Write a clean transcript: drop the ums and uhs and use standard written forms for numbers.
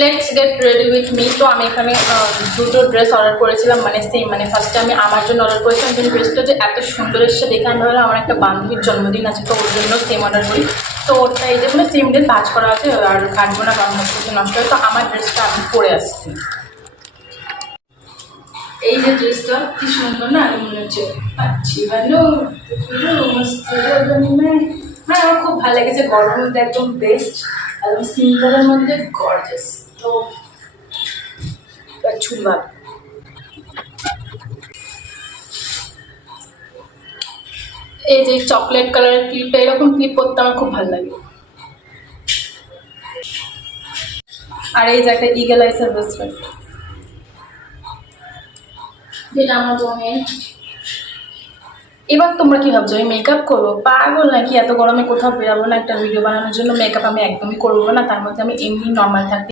Let's get ready with me. তো আমি এখানে দুটো ড্রেস অর্ডার করেছিলাম, মানে সেম, মানে ফার্স্টে আমি আমার জন্য অর্ডার করেছিলাম, কিন্তু ড্রেসটা যে এত সুন্দর এসছে দেখে আমি ভাবলাম আমার একটা বান্ধবীর জন্মদিন আছে, তো ওর জন্য সেম অর্ডার করি। তো ওটা এই যে মানে সেম ড্রেস ভাঁজ করা আছে, আর কাটবো না কারণ হচ্ছে নষ্ট হয়। তো আমার ড্রেসটা আমি পরে আসছি। এই যে ড্রেসটা কি সুন্দর না, আমি মনে হচ্ছে পাচ্ছি ভালো। হ্যাঁ, আমার খুব ভালো লেগেছে, গরমের মধ্যে একদম বেস্ট, একদম সিম্পলের মধ্যে গর্জাস। তো চুলবা এই যে চকলেট কালারের ক্লিপটা, এরকম ক্লিপ পরতে আমার খুব ভালো লাগে। আর এই যে একটা ইগল আইসের ব্রেসলেট, যেটা আমার বোনের। এবার তোমরা কি ভাবছো আমি মেকআপ করবো? পাগল নাকি, এত গরমে কোথাও বেরাবো না একটা ভিডিও বানানোর জন্য? মেকআপ আমি একদমই করবো না, তার মধ্যে আমি এমনি নর্মাল থাকতে